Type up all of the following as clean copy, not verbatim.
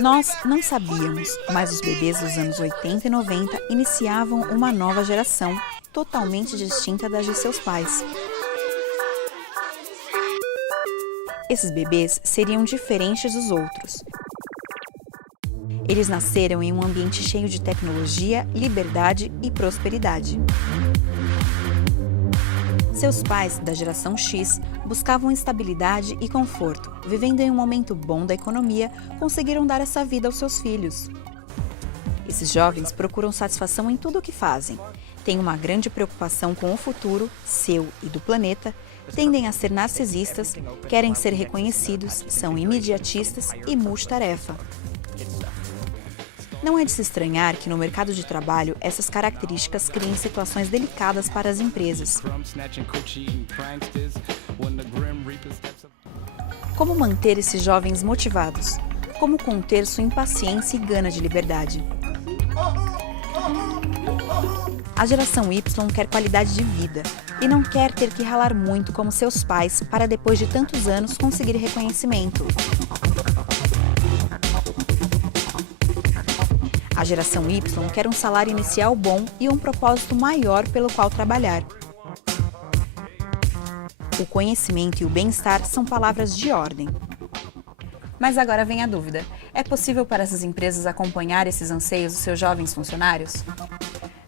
Nós não sabíamos, mas os bebês dos anos 80 e 90 iniciavam uma nova geração, totalmente distinta das de seus pais. Esses bebês seriam diferentes dos outros. Eles nasceram em um ambiente cheio de tecnologia, liberdade e prosperidade. Seus pais, da geração X, buscavam estabilidade e conforto. Vivendo em um momento bom da economia, conseguiram dar essa vida aos seus filhos. Esses jovens procuram satisfação em tudo o que fazem. Têm uma grande preocupação com o futuro, seu e do planeta, tendem a ser narcisistas, querem ser reconhecidos, são imediatistas e multitarefa. Não é de se estranhar que no mercado de trabalho essas características criem situações delicadas para as empresas. Como manter esses jovens motivados? Como conter sua impaciência e gana de liberdade? A geração Y quer qualidade de vida e não quer ter que ralar muito como seus pais para depois de tantos anos conseguir reconhecimento. A geração Y quer um salário inicial bom e um propósito maior pelo qual trabalhar. O conhecimento e o bem-estar são palavras de ordem. Mas agora vem a dúvida: é possível para essas empresas acompanhar esses anseios dos seus jovens funcionários?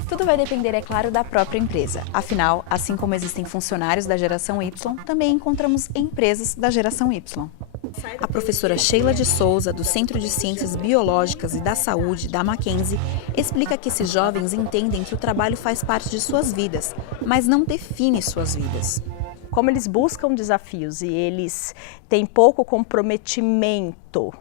Tudo vai depender, é claro, da própria empresa. Afinal, assim como existem funcionários da geração Y, também encontramos empresas da geração Y. A professora Sheila de Souza, do Centro de Ciências Biológicas e da Saúde, da Mackenzie, explica que esses jovens entendem que o trabalho faz parte de suas vidas, mas não define suas vidas. Como eles buscam desafios e eles têm pouco comprometimento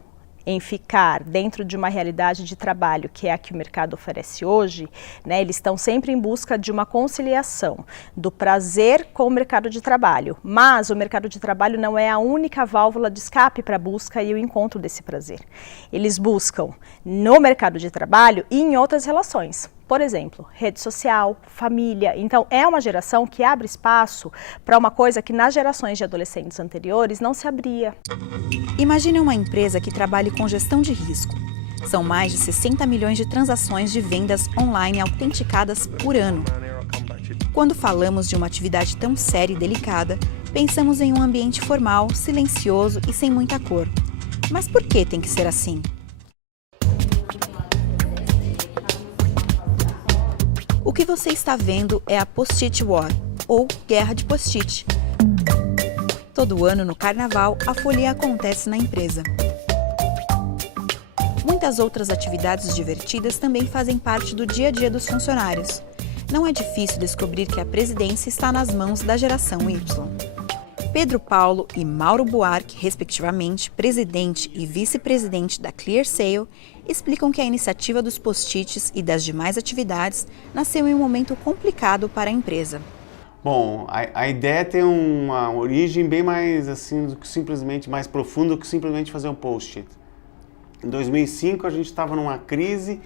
em ficar dentro de uma realidade de trabalho que é a que o mercado oferece hoje, né, eles estão sempre em busca de uma conciliação do prazer com o mercado de trabalho. Mas o mercado de trabalho não é a única válvula de escape para a busca e o encontro desse prazer. Eles buscam no mercado de trabalho e em outras relações. Por exemplo, rede social, família. Então, é uma geração que abre espaço para uma coisa que nas gerações de adolescentes anteriores não se abria. Imagine uma empresa que trabalhe com gestão de risco. São mais de 60 milhões de transações de vendas online autenticadas por ano. Quando falamos de uma atividade tão séria e delicada, pensamos em um ambiente formal, silencioso e sem muita cor. Mas por que tem que ser assim? O que você está vendo é a Post-it War, ou Guerra de Post-it. Todo ano, no Carnaval, a folia acontece na empresa. Muitas outras atividades divertidas também fazem parte do dia a dia dos funcionários. Não é difícil descobrir que a presidência está nas mãos da geração Y. Pedro Paulo e Mauro Buarque, respectivamente, presidente e vice-presidente da ClearSale, explicam que a iniciativa dos post-its e das demais atividades nasceu em um momento complicado para a empresa. Bom, a ideia tem uma origem bem mais assim do que simplesmente mais profunda do que simplesmente fazer um post-it. Em 2005 a gente estava numa crise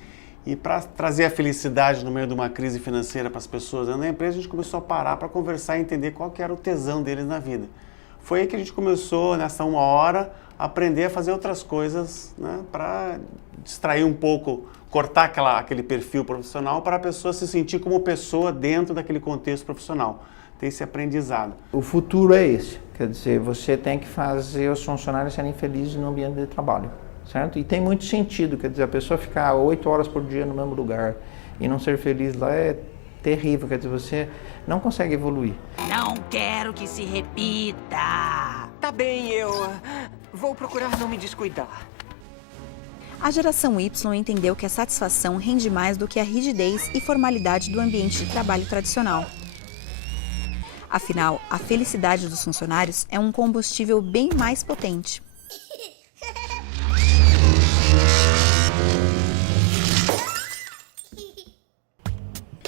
e para trazer a felicidade no meio de uma crise financeira para as pessoas dentro da empresa, a gente começou a parar para conversar e entender qual que era o tesão deles na vida. Foi aí que a gente começou, nessa uma hora, a aprender a fazer outras coisas, né, para distrair um pouco, cortar aquele perfil profissional para a pessoa se sentir como pessoa dentro daquele contexto profissional, ter esse aprendizado. O futuro é esse, quer dizer, você tem que fazer os funcionários serem felizes no ambiente de trabalho. Certo? E tem muito sentido, quer dizer, a pessoa ficar 8 horas por dia no mesmo lugar e não ser feliz lá é terrível, quer dizer, você não consegue evoluir. Não quero que se repita. Tá bem, eu vou procurar não me descuidar. A geração Y entendeu que a satisfação rende mais do que a rigidez e formalidade do ambiente de trabalho tradicional. Afinal, a felicidade dos funcionários é um combustível bem mais potente.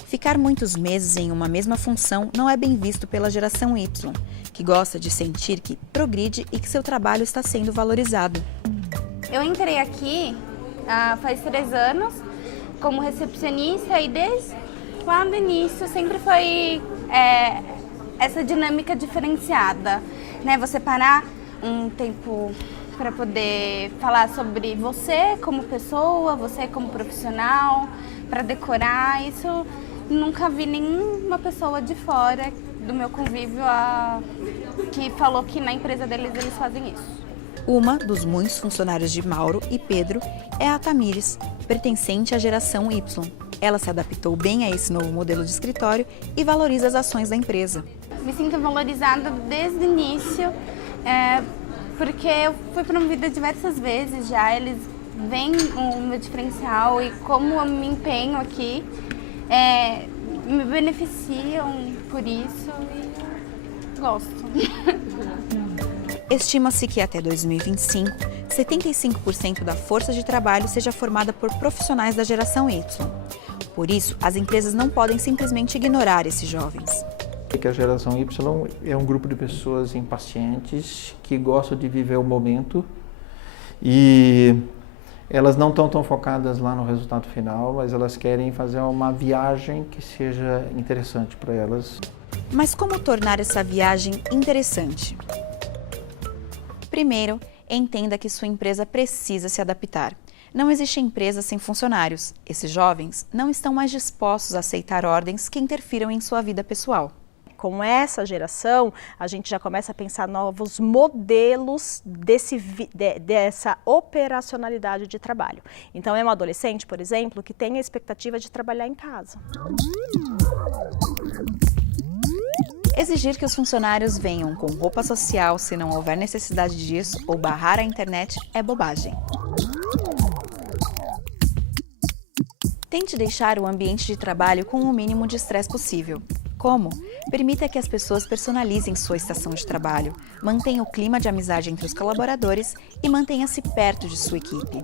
Ficar muitos meses em uma mesma função não é bem visto pela geração Y, que gosta de sentir que progride e que seu trabalho está sendo valorizado. Eu entrei aqui faz 3 anos como recepcionista e desde lá no início sempre foi essa dinâmica diferenciada, né? Você parar um tempo para poder falar sobre você como pessoa, você como profissional, para decorar. Isso nunca vi nenhuma pessoa de fora do meu convívio que falou que na empresa deles eles fazem isso. Uma dos muitos funcionários de Mauro e Pedro é a Tamires, pertencente à geração Y. Ela se adaptou bem a esse novo modelo de escritório e valoriza as ações da empresa. Me sinto valorizada desde o início, porque eu fui promovida diversas vezes já. Eles veem o meu diferencial e como eu me empenho aqui, me beneficiam por isso e gosto. Estima-se que até 2025, 75% da força de trabalho seja formada por profissionais da geração Y. Por isso, as empresas não podem simplesmente ignorar esses jovens. Que a geração Y é um grupo de pessoas impacientes que gostam de viver o momento e elas não estão tão focadas lá no resultado final, mas elas querem fazer uma viagem que seja interessante para elas. Mas como tornar essa viagem interessante? Primeiro, entenda que sua empresa precisa se adaptar. Não existe empresa sem funcionários. Esses jovens não estão mais dispostos a aceitar ordens que interfiram em sua vida pessoal. Com essa geração, a gente já começa a pensar novos modelos dessa operacionalidade de trabalho. Então, é um adolescente, por exemplo, que tem a expectativa de trabalhar em casa. Exigir que os funcionários venham com roupa social se não houver necessidade disso ou barrar a internet é bobagem. Tente deixar o ambiente de trabalho com o mínimo de estresse possível. Como? Permita que as pessoas personalizem sua estação de trabalho, mantenha o clima de amizade entre os colaboradores e mantenha-se perto de sua equipe.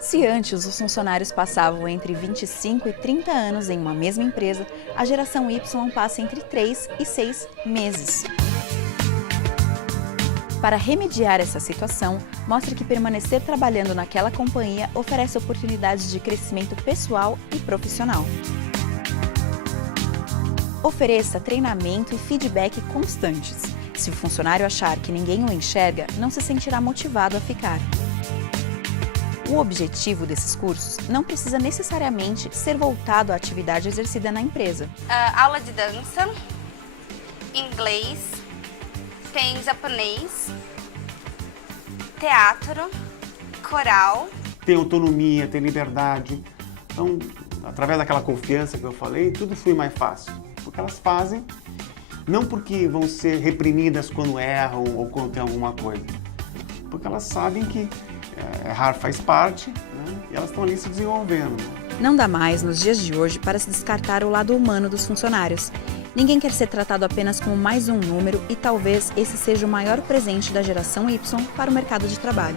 Se antes os funcionários passavam entre 25 e 30 anos em uma mesma empresa, a geração Y passa entre 3 e 6 meses. Para remediar essa situação, mostre que permanecer trabalhando naquela companhia oferece oportunidades de crescimento pessoal e profissional. Ofereça treinamento e feedback constantes. Se o funcionário achar que ninguém o enxerga, não se sentirá motivado a ficar. O objetivo desses cursos não precisa necessariamente ser voltado à atividade exercida na empresa. Aula de dança, inglês, tem japonês, teatro, coral. Tem autonomia, tem liberdade. Então, através daquela confiança que eu falei, tudo flui mais fácil. Porque elas fazem, não porque vão ser reprimidas quando erram ou quando tem alguma coisa. Porque elas sabem que errar faz parte, né? E elas estão ali se desenvolvendo. Não dá mais, nos dias de hoje, para se descartar o lado humano dos funcionários. Ninguém quer ser tratado apenas como mais um número e talvez esse seja o maior presente da geração Y para o mercado de trabalho.